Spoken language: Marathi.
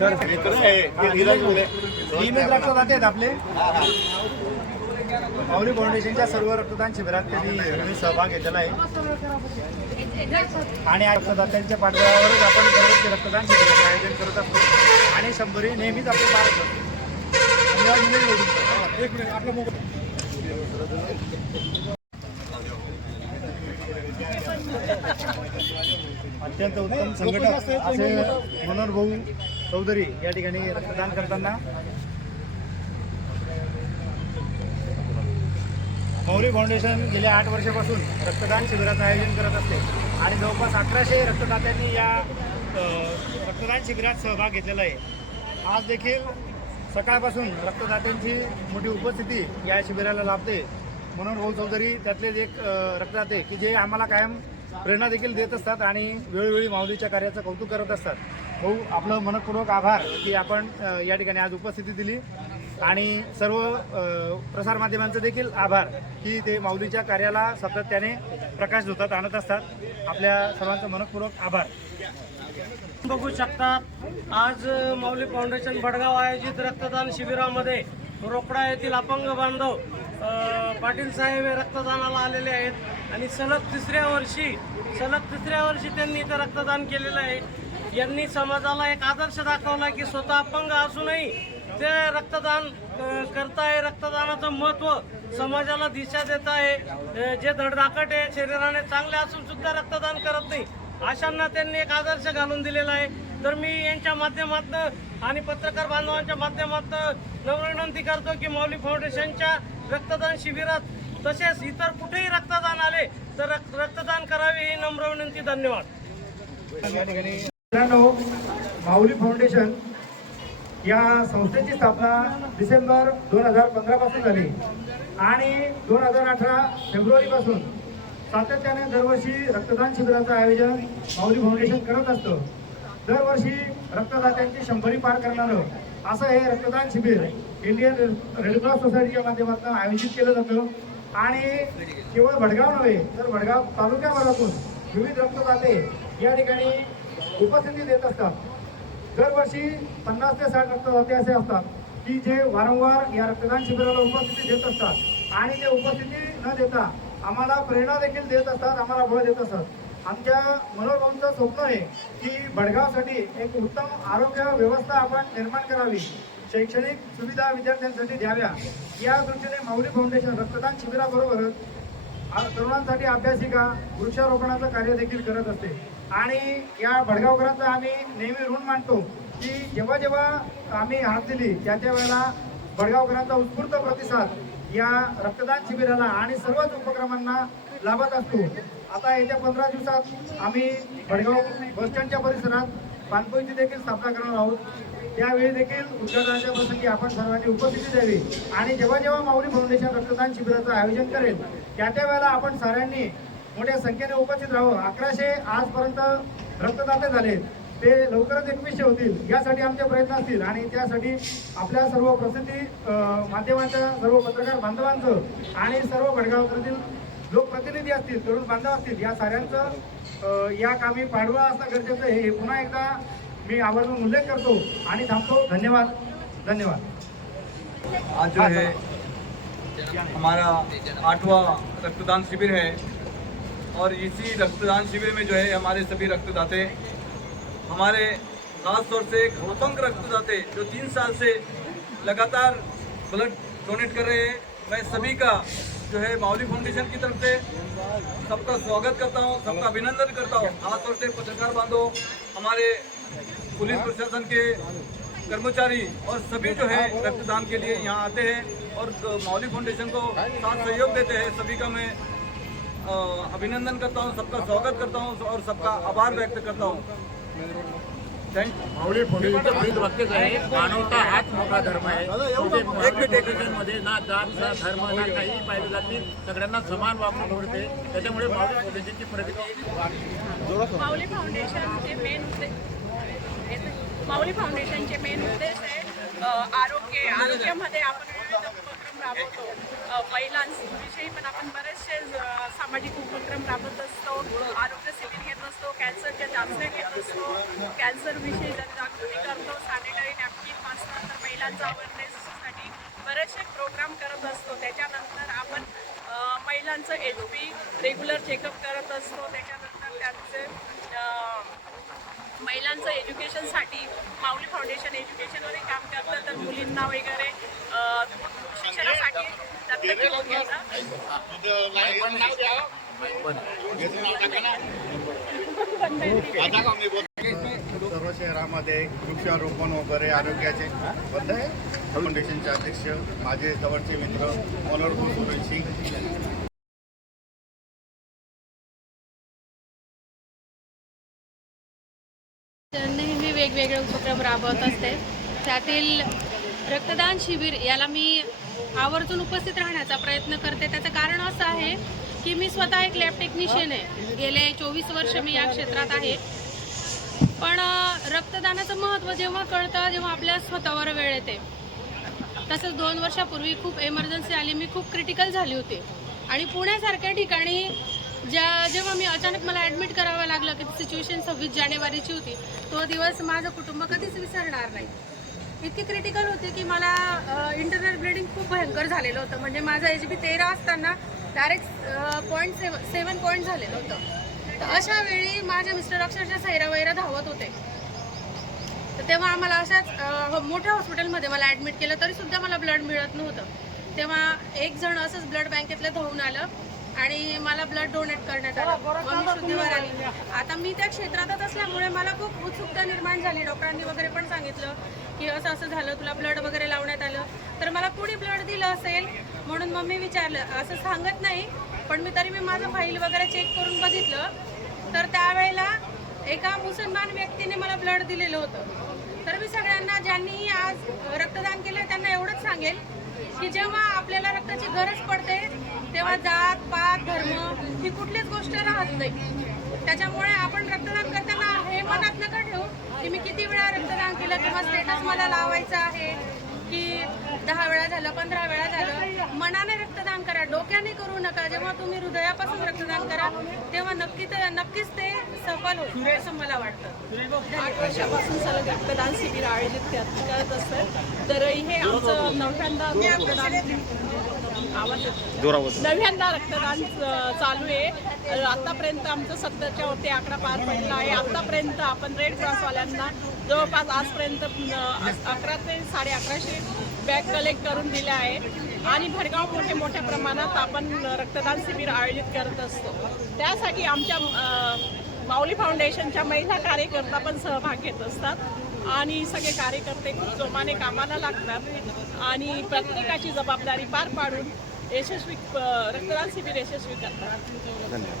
रक्तदाते आहेत आपले माऊली फाउंडेशनच्या सर्व रक्तदान शिबिरात त्यांनी सहभाग घेतलेला आहे आणि रक्तदात्यांच्या पाठबळावरच आपण दररोजचे रक्तदान शिबिराचे आयोजन करत असतो आणि 100 नेहमीच आपले पार असतो. एक मिनिट आपला मोबाईल अत्यंत उत्तम संघटक असे मनोहर भाऊ चौधरी या ठिकाणी रक्तदान करताना माऊली फाउंडेशन गेल्या 8 वर्षापासून रक्तदान शिबिराचं आयोजन करत असते आणि जवळपास 1100 रक्तदात्यांनी या रक्तदान शिबिरात सहभाग घेतलेला आहे. आज देखील सकाळपासून रक्तदात्यांची मोठी उपस्थिती या शिबिराला लाभते. मनोहर भाऊ चौधरी त्यातलेच एक रक्तदाते की जे आम्हाला कायम प्रेरणा देखील देत असतात आणि वेळोवेळी माऊलीच्या कार्याचं कौतुक करत असतात. भाऊ आपलं मनपूर्वक आभार की आपण या ठिकाणी आज उपस्थिती दिली आणि सर्व प्रसारमाध्यमांचं देखील आभार की ते माऊलीच्या कार्याला सातत्याने प्रकाशझोतात आणत असतात. आपल्या सर्वांचं मनपूर्वक आभार. बघू शकतात आज माऊली फाउंडेशन भडगाव आयोजित रक्तदान शिबिरामध्ये रोकडा येथील अपंग बांधव पाटील साहेब हे रक्तदानाला आलेले आहेत आणि सलग तिसऱ्या वर्षी त्यांनी इथं रक्तदान केलेलं आहे. यांनी समाजाला एक आदर्श दाखवला की स्वतः अपंग असूनही ते रक्तदान करताय. रक्तदानाचं महत्त्व समाजाला दिशा देत आहे. जे धडधाकट आहे शरीराने चांगले असून सुद्धा रक्तदान करत नाही अशांना त्यांनी एक आदर्श घालून दिलेला आहे. तर मी यांच्या माध्यमातून आणि पत्रकार बांधवांच्या माध्यमातून नम्र करतो की माऊली फाउंडेशनच्या रक्तदान शिबिरात तसेच इतर कुठेही रक्तदान आले तर रक्तदान करावे ही नम्र विनंती. धन्यवाद. माऊली फाउंडेशन या संस्थेची स्थापना डिसेंबर 2015 पासून झाली आणि 2018 फेब्रुवारीपासून सातत्याने दरवर्षी रक्तदान शिबिराचं आयोजन माऊली फाउंडेशन करत असतं. दरवर्षी रक्तदात्यांची 100 पार करणारं असं हे रक्तदान शिबिर इंडियन रेड क्रॉस सोसायटीच्या माध्यमातून आयोजित केलं जातं आणि केवळ भडगाव नव्हे तर भडगाव तालुक्याभरातून विविध रक्तदाते या ठिकाणी उपस्थिती देत असतात. दरवर्षी 50 ते 60 रक्तदाते असे असतात की जे वारंवार या रक्तदान शिबिराला उपस्थिती देत असतात आणि ते उपस्थिती न देता आम्हाला प्रेरणा देखील देत असतात, आम्हाला बळ देत असतात. आमच्या मनोहर भाऊंचं स्वप्न आहे की भडगावसाठी एक उत्तम आरोग्य व्यवस्था आपण निर्माण करावी, शैक्षणिक सुविधा विद्यार्थ्यांसाठी द्याव्या. या दृष्टीने माऊली फाउंडेशन रक्तदान शिबिराबरोबरच तरुणांसाठी अभ्यासिका वृक्षारोपणाचं कार्य देखील करत असते आणि या भडगावकरांचं आम्ही नेहमी ऋण मानतो की जेव्हा जेव्हा आम्ही हात दिली त्या वेळेला भडगावकरांचा उत्स्फूर्त प्रतिसाद या रक्तदान शिबिराला आणि सर्वच उपक्रमांना लाभत असतो. आता येत्या 15 दिवसात आम्ही भडगाव बसस्टँडच्या परिसरात पाणपोईची देखील स्थापना करणार आहोत. त्यावेळी देखील उद्घाटनाच्या प्रसंगी आपण सर्वांनी उपस्थिती द्यावी आणि जेव्हा जेव्हा माऊली फाउंडेशन रक्तदान शिबिराचं आयोजन करेल त्या वेळेला आपण साऱ्यांनी मोठ्या संख्येने उपस्थित राहावं. 1100 आजपर्यंत रक्तदाते झाले, ते लवकरच 2100 होतील यासाठी आमचे प्रयत्न असतील आणि त्यासाठी आपल्या सर्व प्रसिद्धी माध्यमांच्या सर्व पत्रकार बांधवांचं आणि सर्व भडगावकरातील लोकप्रतिनिधी असतील, तरुण बांधव असतील, या साऱ्यांचं या कामी पाठबळ असणं गरजेचं आहे. हे पुन्हा एकदा मी आवर्जून उल्लेख करतो आणि थांबतो. धन्यवाद. आज जो है हमारा 8वां रक्तदान शिविर है और इसी रक्तदान शिविर में जो है हमारे सभी रक्तदाते, हमारे खास तौर से एक अपंग रक्तदाते जो 3 साल से लगातार ब्लड डोनेट कर रहे हैं, मैं सभी का जो है माऊली फाउंडेशन की तरफ से सबका स्वागत करता हूं, सबका अभिनंदन करता हूं. खास तौर से पत्रकार बांधव, हमारे पुलिस प्रशासन के कर्मचारी और सभी जो है रक्तदान के लिए यहाँ आते हैं और माऊली फाउंडेशन को साथ सहयोग देते हैं. सभी का मैं अभिनंदन करता हूँ, सबका स्वागत करता हूँ और सबका आभार व्यक्त करता हूँ. माऊली फाउंडेशनचं ब्रीद वाक्यच आहे, मानवता हाच मोठा धर्म आहे. मध्ये ना जात ना धर्म ना काही पाहिलं जात नाही, सगळ्यांना समान वागणूक मिळते. त्याच्यामुळे माऊली फाउंडेशनची माऊली फाउंडेशनचे मेन उद्देश आहे आरोग्यामध्ये आपण विविध उपक्रम राबवतो. महिलांविषयी पण आपण बरेचसे सामाजिक उपक्रम राबवत असतो. आरोग्य शिबिर घेत असतो, कॅन्सरच्या चाचण्या घेत असतो, कॅन्सरविषयी जनजागृती करतो, सॅनिटरी नॅपकिनपासून तर महिलांचा अवेअरनेससाठी बरेचसे प्रोग्राम करत असतो. त्याच्यानंतर आपण महिलांचं HP रेग्युलर चेकअप करत असतो. त्याच्यानंतर त्यांचे महिलांचं एज्युकेशनसाठी माऊली फाउंडेशन एज्युकेशनवरही काम करतं. तर मुलींना वगैरे शिक्षणासाठी दत्तक घेऊन घेतं. सर्व शहरामध्ये वृक्षारोपण वगैरे आरोग्याचे बद्ध आहे. फाउंडेशनचे अध्यक्ष माझे जवळचे मित्र मनोहर सुरेशी. नेहमी वेगवेगळे उपक्रम राबवत असते. त्यातील रक्तदान शिबिर याला मी आवर्जून उपस्थित राहण्याचा प्रयत्न करते. त्याचं कारण असं आहे की मी स्वतः एक लॅब टेक्निशियन आहे. गेले 24 वर्ष मी या क्षेत्रात आहे. पण रक्तदानाचं महत्त्व जेव्हा कळतं जेव्हा आपल्या स्वतःवर वेळ येते. तसंच 2 वर्षापूर्वी खूप एमर्जन्सी आली, मी खूप क्रिटिकल झाली होती आणि पुण्यासारख्या ठिकाणी जेव्हा मी अचानक मला ॲडमिट करावं लागलं की सिच्युएशन 26 जानेवारीची होती. तो दिवस माझं कुटुंब कधीच विसरणार नाही. इतकी क्रिटिकल होती की मला इंटरनल ब्लिडिंग खूप भयंकर झालेलं होतं. म्हणजे माझं HB 13 असताना डायरेक्ट 7 पॉईंट झालेलं होतं. तर अशा वेळी माझ्या मिस्टर अक्षरशः सैरावैरा धावत होते. तर तेव्हा आम्हाला अशाच मोठ्या हॉस्पिटलमध्ये मला ॲडमिट केलं तरीसुद्धा मला ब्लड मिळत नव्हतं. तेव्हा एक जण असंच ब्लड बँकेतलं धावून आलं आणि मला ब्लड डोनेट करण्यात आलं. मग मी शुद्धीवर आली. आता मी त्या क्षेत्रातच असल्यामुळे मला खूप उत्सुकता निर्माण झाली. डॉक्टरांनी वगैरे पण सांगितलं की असं असं झालं, तुला ब्लड वगैरे लावण्यात आलं. तर मला कुणी ब्लड दिलं असेल म्हणून मग मी विचारलं. असं सांगत नाही पण तरी मी माझं फाईल वगैरे चेक करून बघितलं. तर त्यावेळेला एका मुसलमान व्यक्तीने मला ब्लड दिलेलं होतं. तर मी सगळ्यांना ज्यांनी आज रक्तदान केलं त्यांना एवढंच सांगेल की जेव्हा आपल्याला रक्ताची गरज पडते तेव्हा जात पात धर्म ही कुठलीच गोष्ट राहत नाही. त्याच्यामुळे आपण रक्तदान करताना हे मनात नका ठेवू की मी किती वेळा रक्तदान केलं किंवा स्टेटस मला लावायचं आहे की 10 वेळा झालं 15 वेळा झालं. मनाने रक्तदान करा, डोक्याने करू नका. जेव्हा तुम्ही हृदयापासून रक्तदान करा तेव्हा नक्कीच ते सफल होईल असं मला वाटतं. 8 वर्षापासून सलग रक्तदान शिबिर आयोजित करत असतं. तर हे आमचं नव्यांदा रक्तदान चालू आहे. आतापर्यंत आमचं 70च्या वरती आकडा पार पडला आहे. आतापर्यंत आपण रेड क्रॉसवाल्यांना जवळपास आजपर्यंत 1100 ते 1150 बॅग कलेक्ट करून दिल्या आहे आणि भडगाव मोठ्या प्रमाणात आपण रक्तदान शिबिर आयोजित करत असतो. त्यासाठी आमच्या माऊली फाउंडेशनच्या महिला कार्यकर्ता पण सहभाग घेत असतात आणि सगळे कार्यकर्ते खूप जोमाने कामाला लागतात आणि प्रत्येकाची जबाबदारी पार पाडून यशस्वी रक्तदान शिबिर यशस्वी करतात. धन्यवाद.